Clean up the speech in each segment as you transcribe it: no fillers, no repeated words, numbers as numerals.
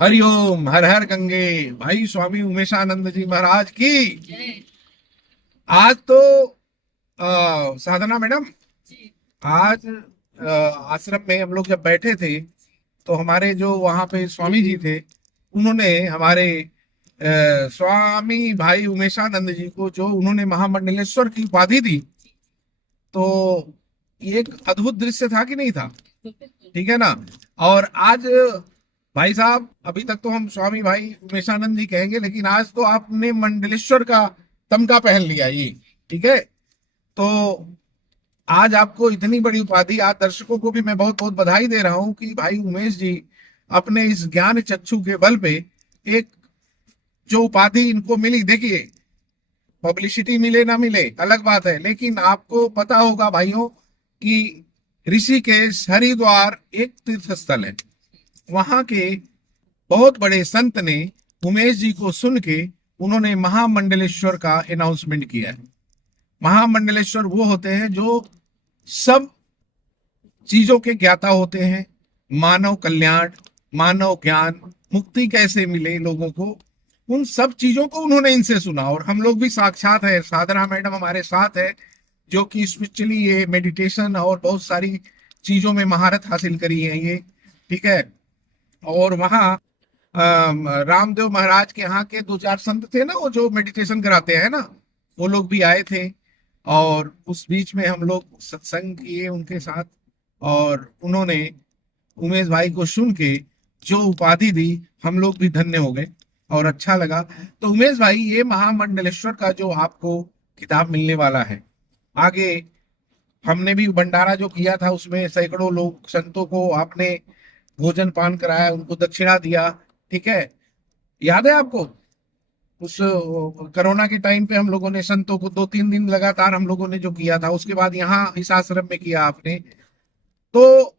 हरिओम, हर हर गंगे। भाई स्वामी उमेशानंद जी महाराज की। आज तो साधना मैडम, आज आश्रम में हम लोग जब बैठे थे तो हमारे जो वहां पे स्वामी जी थे, उन्होंने हमारे स्वामी भाई उमेशानंद जी को जो उन्होंने महामंडलेश्वर की उपाधि दी, तो ये एक अद्भुत दृश्य था कि नहीं था? ठीक है ना। और आज भाई साहब, अभी तक तो हम स्वामी भाई उमेशानंद जी कहेंगे, लेकिन आज तो आपने मंडलेश्वर का तमगा पहन लिया ये। ठीक है। तो आज आपको इतनी बड़ी उपाधि, आज दर्शकों को भी मैं बहुत बहुत बधाई दे रहा हूं कि भाई उमेश जी अपने इस ज्ञान चक्षु के बल पे एक जो उपाधि इनको मिली, देखिए पब्लिसिटी मिले ना मिले अलग बात है, लेकिन आपको पता होगा भाइयों कि ऋषिकेश हरिद्वार एक तीर्थ स्थल है। वहां के बहुत बड़े संत ने उमेश जी को सुन के उन्होंने महामंडलेश्वर का अनाउंसमेंट किया है। महामंडलेश्वर वो होते हैं जो सब चीजों के ज्ञाता होते हैं। मानव कल्याण, मानव ज्ञान, मुक्ति कैसे मिले लोगों को, उन सब चीजों को उन्होंने इनसे सुना। और हम लोग भी साक्षात है, साधना मैडम हमारे साथ है, जो कि स्पिरिचुअली ये मेडिटेशन और बहुत सारी चीजों में महारत हासिल करी है ये। ठीक है। और वहाँ रामदेव महाराज के यहाँ के दो चार संत थे ना, वो जो मेडिटेशन कराते हैं ना, वो लोग भी आए थे। और उस बीच में हम लोग सत्संग किए उनके साथ, और उन्होंने उमेश भाई को सुन के जो उपाधि दी, हम लोग भी धन्य हो गए और अच्छा लगा। तो उमेश भाई, ये महामंडलेश्वर का जो आपको किताब मिलने वाला है, आगे हमने भी भंडारा जो किया था उसमें सैकड़ों लोग संतों को आपने भोजन पान कराया, उनको दक्षिणा दिया। ठीक है। याद है आपको? उस कोरोना के टाइम पे हम लोगों ने संतों को 2-3 दिन लगातार हम लोगों ने जो किया था, उसके बाद यहाँ इस आश्रम में किया आपने। तो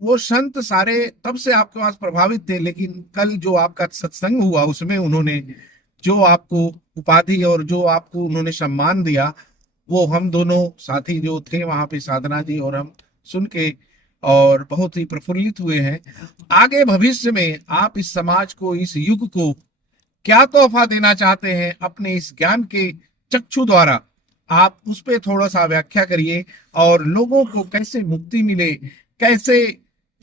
वो संत सारे तब से आपके पास प्रभावित थे, लेकिन कल जो आपका सत्संग हुआ उसमें उन्होंने जो आपको उपाधि और जो आपको उन्होंने सम्मान दिया, वो हम दोनों साथी जो थे वहां पे, साधना जी और हम, सुन के और बहुत ही प्रफुल्लित हुए हैं। आगे भविष्य में आप इस समाज को, इस युग को क्या तोहफा देना चाहते हैं अपने इस ज्ञान के चक्षु द्वारा, आप उस पर थोड़ा सा व्याख्या करिए। और लोगों को कैसे मुक्ति मिले, कैसे,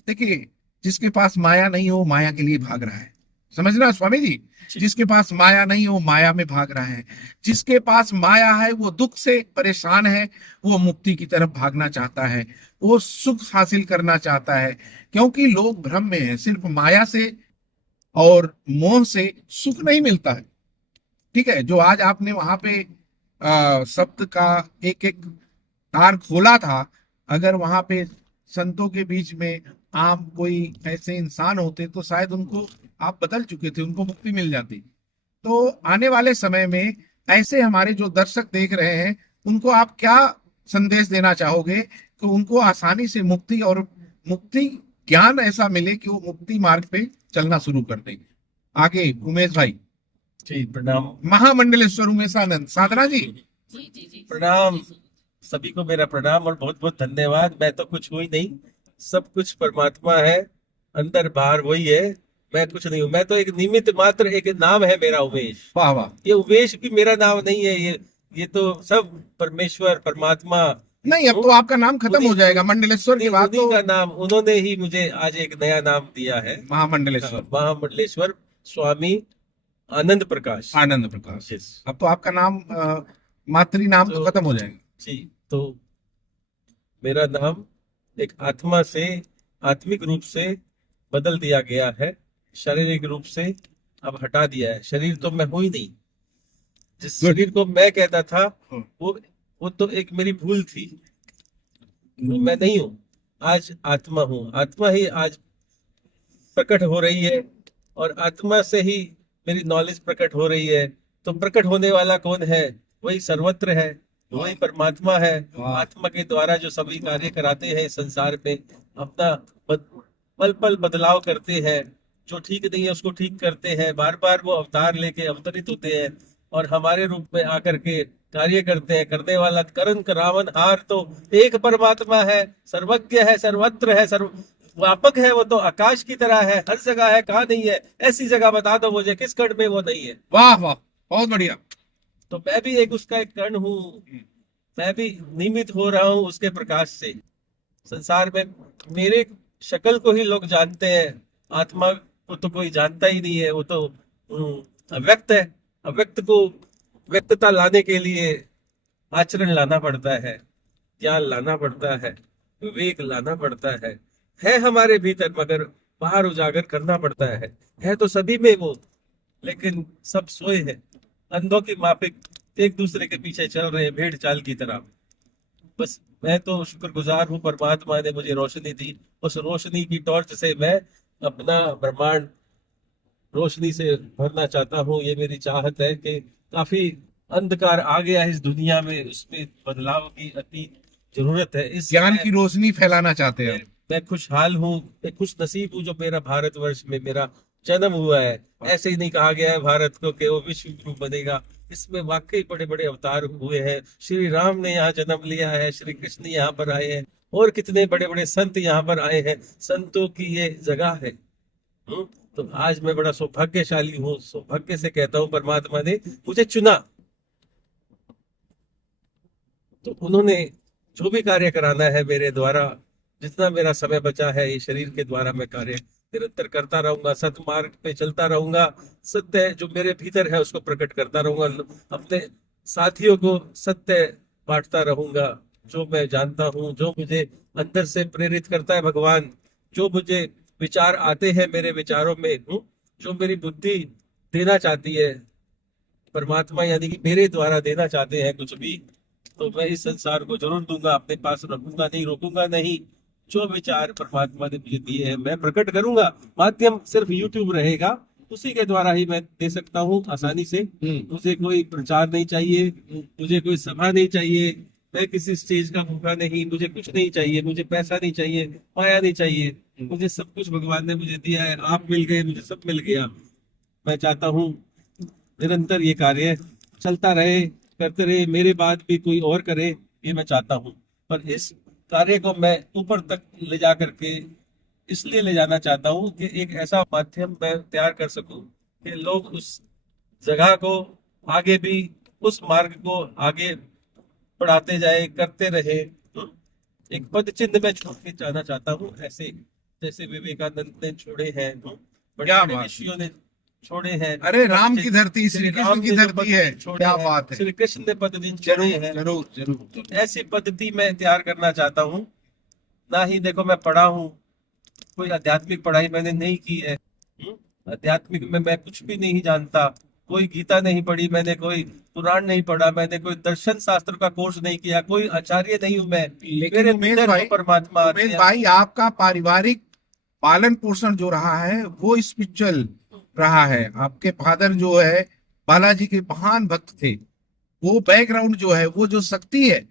देखिए जिसके पास माया नहीं हो माया के लिए भाग रहा है, समझना स्वामी जी। जिसके पास माया नहीं हो माया में भाग रहा है, जिसके पास माया है वो दुख से परेशान है, वो मुक्ति की तरफ भागना चाहता है, वो सुख हासिल करना चाहता है। क्योंकि लोग भ्रम में है, सिर्फ माया से और मोह से सुख नहीं मिलता है। ठीक है। जो आज आपने वहां पे शब्द का एक एक तार खोला था, अगर वहां पे संतों के बीच में आम कोई ऐसे इंसान होते तो शायद उनको आप बदल चुके थे, उनको मुक्ति मिल जाती। तो आने वाले समय में ऐसे हमारे जो दर्शक देख रहे हैं, उनको आप क्या संदेश देना चाहोगे कि उनको आसानी से मुक्ति और मुक्ति ज्ञान ऐसा मिले कि वो मुक्ति मार्ग पे चलना शुरू कर दें? आगे उमेश भाई। जी प्रणाम। महामंडलेश्वर उमेशानंद साधना जी। प्रणाम सभी को, मेरा प्रणाम और बहुत बहुत धन्यवाद। मैं तो कुछ हुई नहीं, सब कुछ परमात्मा है, अंदर बाहर वही है। मैं कुछ नहीं हूँ, मैं तो एक निमित्त मात्र, एक नाम है मेरा उमेश। वाह वाह। ये उमेश भी मेरा नाम नहीं है, ये तो सब परमेश्वर परमात्मा, नहीं, अब तो आपका नाम खत्म हो जाएगा मंडलेश्वर के बाद उन्हीं तो। का नाम, उन्होंने ही मुझे आज एक नया नाम दिया है। महामंडलेश्वर। महामंडलेश्वर स्वामी आनंद प्रकाश। आनंद प्रकाश। Yes। अब तो आपका नाम मातृ नाम तो तो खत्म हो जाएगा। जी, तो मेरा नाम एक आत्मा से, आत्मिक रूप से बदल दिया गया है, शारीरिक रूप से अब हटा दिया है। शरीर तो मैं हूं ही नहीं। जिस शरीर को मैं कहता था वो तो एक मेरी भूल थी, वो मैं नहीं हूँ। आज आत्मा हूँ, आत्मा ही आज प्रकट हो रही है, और आत्मा से ही मेरी नॉलेज प्रकट हो रही है। तो प्रकट होने वाला कौन है? वही सर्वत्र है, वही परमात्मा है। आत्मा के द्वारा जो सभी कार्य कराते हैं संसार में, अपना पल पल बदलाव करते हैं, जो ठीक नहीं है उसको ठीक करते हैं। बार बार वो अवतार लेके अवतरित होते हैं और हमारे रूप में आकर के कार्य करते हैं। करने वाला करण करावन हार तो एक परमात्मा है, सर्वज्ञ है, सर्वत्र है, व्यापक है, वो तो आकाश की तरह है, हर जगह है। कहाँ नहीं है? ऐसी जगह बता दो मुझे किस कण में वो नहीं है। वाह वाह, बहुत बढ़िया। तो मैं भी एक उसका एक कण हूँ, मैं भी निमित हो रहा हूँ उसके प्रकाश से। संसार में मेरे शक्ल को ही लोग जानते हैं, आत्मा को तो कोई जानता ही नहीं है। वो तो अव्यक्त है। अव्यक्त को व्यक्तता लाने के लिए आचरण लाना पड़ता है, ज्ञान लाना पड़ता है, विवेक लाना पड़ता है हमारे भीतर, मगर बाहर उजागर करना पड़ता है तो सभी में वो, लेकिन सब सोए हैं अंधों की माफिक, एक दूसरे के पीछे चल रहे हैं भेड़ चाल की तरह। बस मैं तो शुक्रगुजार हूँ, परमात्मा ने मुझे रोशनी दी, उस रोशनी की टॉर्च से मैं अपना ब्रह्मांड रोशनी से भरना चाहता हूँ। ये मेरी चाहत है कि काफी अंधकार आ गया है इस दुनिया में, उसमें बदलाव की अति जरूरत है। इस ज्ञान की रोशनी फैलाना चाहते हैं। मैं खुशहाल हूँ, मैं खुश नसीब हूँ जो मेरा भारतवर्ष में मेरा जन्म हुआ है। ऐसे ही नहीं कहा गया है भारत को कि वो विश्व गुरु बनेगा, इसमें वाकई बड़े बड़े अवतार हुए हैं। श्री राम ने यहाँ जन्म लिया है, श्री कृष्ण यहाँ पर आए हैं, और कितने बड़े बड़े संत यहाँ पर आए हैं। संतों की ये जगह है। तो आज मैं बड़ा सौभाग्यशाली हूँ, सौभाग्य से कहता हूँ परमात्मा ने मुझे चुना। तो उन्होंने जो भी कार्य कराना है मेरे द्वारा, जितना मेरा समय बचा है, ये शरीर के द्वारा मैं कार्य निरंतर करता रहूंगा, सतमार्ग पे चलता रहूंगा। सत्य जो मेरे भीतर है उसको प्रकट करता रहूंगा, अपने साथियों को सत्य बांटता रहूंगा। जो मैं जानता हूँ, जो मुझे अंदर से प्रेरित करता है भगवान, जो मुझे विचार आते हैं मेरे विचारों में, जो मेरी बुद्धि देना चाहती है परमात्मा, यानी कि मेरे द्वारा देना चाहते हैं कुछ भी, तो मैं इस संसार को जरूर दूंगा, अपने पास रखूंगा नहीं, रोकूंगा नहीं। जो विचार परमात्मा ने मुझे दिए हैं मैं प्रकट करूंगा। माध्यम सिर्फ यूट्यूब रहेगा, उसी के द्वारा ही मैं दे सकता हूँ आसानी से। मुझे कोई प्रचार नहीं चाहिए, मुझे कोई सभा नहीं चाहिए, मैं किसी स्टेज का भूखा नहीं, मुझे कुछ नहीं चाहिए, मुझे पैसा नहीं चाहिए, माया नहीं चाहिए। मुझे सब कुछ भगवान ने मुझे दिया है, आप मिल गए, मुझे सब मिल गया। मैं चाहता हूँ निरंतर ये कार्य चलता रहे, करते रहे, मेरे बाद भी कोई और करे, ये मैं चाहता हूँ। पर इस कार्य को मैं ऊपर तक ले जा करके इसलिए ले जाना चाहता हूँ कि एक ऐसा माध्यम मैं तैयार कर सकूं कि लोग उस जगह को आगे भी, उस मार्ग को आगे बढ़ाते जाए, करते रहे। एक पद चिन्ह मैं छोड़ के जाना चाहता हूँ, ऐसे जैसे विवेकानंद ने छोड़े हैं, बड़े क्या बड़े बात। ऋषियों ने छोड़े हैं। अरे राम की धरती, श्री कृष्ण राम की ने जो धरती पद्धति है, छोड़े क्या हैं, बात है। श्री कृष्ण ने पद्धति छोड़े जरूर हैं। जरूर जरूर। तो ऐसी पद्धति मैं तैयार करना चाहता हूँ। ना ही देखो मैं पढ़ा हूँ, कोई आध्यात्मिक पढ़ाई मैंने नहीं की है। आध्यात्मिक में मैं कुछ भी नहीं जानता, कोई गीता नहीं पढ़ी मैंने, कोई पुराण नहीं पढ़ा मैंने, कोई दर्शन शास्त्र का कोर्स नहीं किया, कोई आचार्य नहीं हूं मैं। लेकिन मेरे उमेश भीतर भाई, जो परमात्मा आते उमेश हैं। भाई, आपका पारिवारिक पालन पोषण जो रहा है वो स्पिरिचुअल रहा है। आपके फादर जो है बालाजी के महान भक्त थे। वो बैकग्राउंड जो है, वो जो शक्ति है,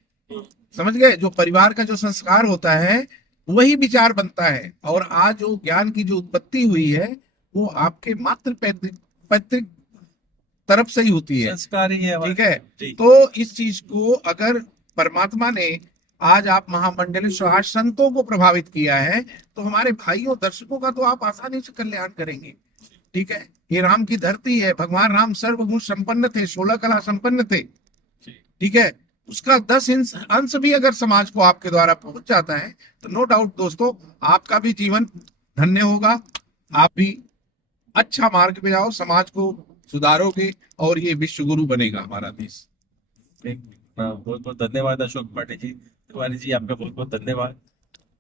समझ गए, जो परिवार का जो संस्कार होता है वही विचार बनता है। और आज जो ज्ञान की जो उत्पत्ति हुई है वो आपके मात्र पैतृक पैतृक तरफ से ही होती है। संस्कार ही है हमारा। ठीक है। जी। तो इस चीज को अगर परमात्मा ने आज आप महामंडलेश्वर आज संतों को प्रभावित किया है, तो हमारे भाइयों दर्शकों का तो आप आसानी से कल्याण करेंगे। ठीक है। ये राम की धरती है, भगवान राम सर्वगुण संपन्न थे, 16 कला संपन्न थे। ठीक है। उसका 10 अंश भी अगर समाज को आपके द्वारा पहुंच जाता है तो नो डाउट दोस्तों, आपका भी जीवन धन्य होगा। आप भी अच्छा मार्ग पे जाओ, समाज को सुधारोगे और ये विश्व गुरु बनेगा हमारा देश। बहुत बहुत धन्यवाद अशोक पांडे जी, तिवारी जी, आपका बहुत बहुत धन्यवाद।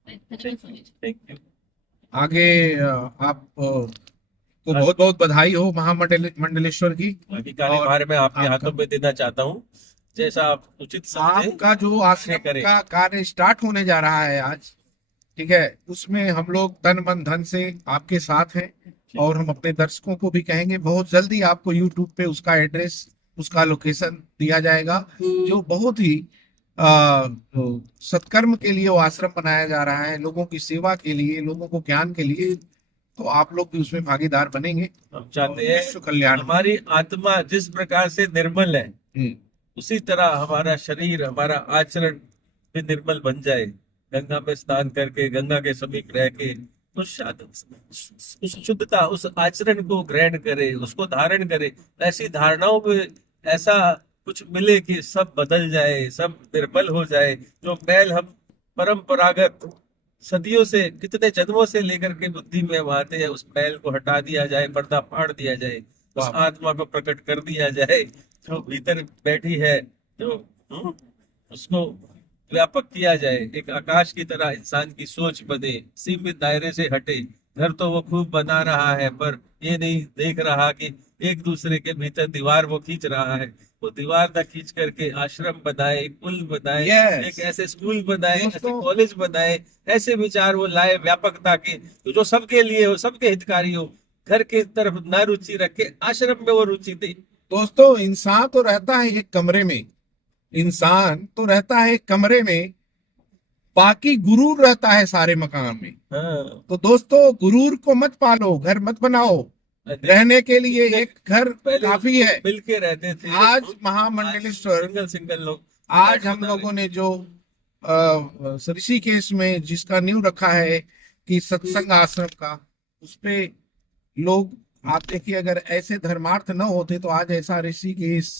Thank you. आगे आप को बहुत बहुत बधाई हो महामंडलेश्वर की। बाकी कार्यभार मैं आपके आपका- हाथों में देना चाहता हूँ, जैसा आप उचित समझें। आपका जो आश्रम करें। का कार्य स्टार्ट होने जा रहा है आज, ठीक है, उसमें हम लोग तन मन धन से आपके साथ हैं। और हम अपने दर्शकों को भी कहेंगे बहुत जल्दी आपको यूट्यूब पे उसका एड्रेस, उसका लोकेशन दिया जाएगा, जो बहुत ही सत्कर्म के लिए वो आश्रम बनाया जा रहा है, लोगों की सेवा के लिए, लोगों को ज्ञान के लिए। तो आप लोग भी उसमें भागीदार बनेंगे। हम चाहते और हैं विश्व कल्याण। हमारी आत्मा जिस प्रकार से निर्मल है, उसी तरह हमारा शरीर, हमारा आचरण भी निर्मल बन जाए। गंगा में स्नान करके गंगा के समीप रह के उस शुद्धता, उस आचरण को ग्रहण करे, उसको धारण करे, ऐसी धारणाओं में ऐसा कुछ मिले कि सब बदल जाए, सब निर्मल हो जाए। जो मैल हम परंपरागत सदियों से, कितने जन्मों से लेकर के बुद्धि में हम आते हैं, उस मैल को हटा दिया जाए, पर्दा फाड़ दिया जाए, उस वाह। आत्मा को प्रकट कर दिया जाए जो भीतर बैठी है, जो उसको व्यापक किया जाए। एक आकाश की तरह इंसान की सोच बने, सीमित दायरे से हटे। घर तो वो खूब बना रहा है, पर ये नहीं देख रहा कि एक दूसरे के भीतर दीवार वो खींच रहा है। वो दीवार ना खींच करके आश्रम बनाए, एक पुल बनाए, Yes. एक ऐसे स्कूल बनाए, ऐसे दोस्तों, कॉलेज बनाए, ऐसे विचार वो लाए व्यापकता के, तो जो सबके लिए हो, सबके हितकारी हो। घर की तरफ ना रुचि रखे, आश्रम में वो रुचि दे। दोस्तों, इंसान तो रहता है एक कमरे में, इंसान तो रहता है एक कमरे में, बाकी गुरूर रहता है सारे मकान में। हाँ, तो दोस्तों, गुरूर को मत पालो, घर मत बनाओ। रहने के लिए एक घर पहले काफी है। मिलके रहते थे, आज महामंडलेश्वर, सिंगल सिंगल लोग आज हम लोगों ने जो ऋषिकेश में जिसका नींव रखा है कि सत्संग आश्रम का, उस पे लोग, आप देखिए, अगर ऐसे धर्मार्थ न होते तो आज ऐसा ऋषिकेश,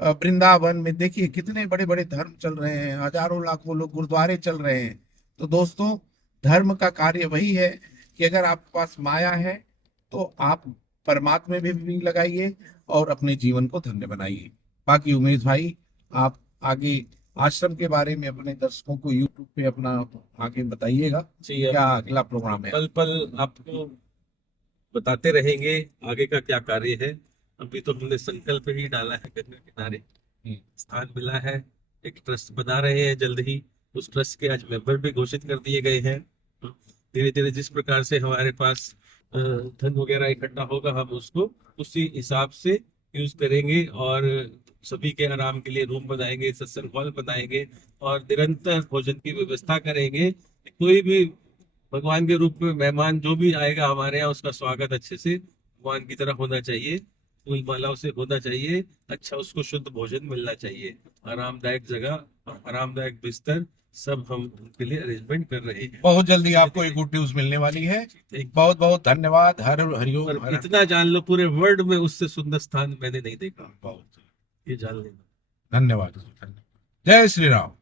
वृंदावन में देखिए कितने बड़े बड़े धर्म चल रहे हैं, हजारों लाखों लोग गुरुद्वारे चल रहे हैं। तो दोस्तों, धर्म का कार्य वही है कि अगर आपके पास माया है तो आप परमात्मा में भी लगाइए और अपने जीवन को धन्य बनाइए। बाकी उमेश भाई, आप आगे आश्रम के बारे में अपने दर्शकों को यूट्यूब पे अपना आगे बताइएगा, जी। क्या अगला प्रोग्राम है। पल पल आपको बताते रहेंगे आगे का क्या कार्य है। अभी तो हमने संकल्प ही डाला है, गंगा किनारे स्थान मिला है, एक ट्रस्ट बना रहे हैं जल्द ही। उस ट्रस्ट के आज मेंबर भी घोषित कर दिए गए हैं। धीरे धीरे जिस प्रकार से हमारे पास धन वगैरह इकट्ठा होगा, हम उसको उसी हिसाब से यूज करेंगे और सभी के आराम के लिए रूम बनाएंगे, सत्संग हॉल बनाएंगे और निरंतर भोजन की व्यवस्था करेंगे। कोई भी भगवान के रूप में मेहमान जो भी आएगा हमारे यहाँ, उसका स्वागत अच्छे से भगवान की तरह होना चाहिए, फूल मालाओं से होना चाहिए, अच्छा उसको शुद्ध भोजन मिलना चाहिए, आरामदायक जगह, आरामदायक बिस्तर, सब हम उनके लिए अरेंजमेंट कर रहे हैं। बहुत जल्दी आपको एक गुड न्यूज मिलने वाली है। बहुत बहुत धन्यवाद। हरिओम। पर इतना जान लो, पूरे वर्ल्ड में उससे सुंदर स्थान मैंने नहीं देखा। बहुत ये जान लेना। धन्यवाद। जय श्री राम।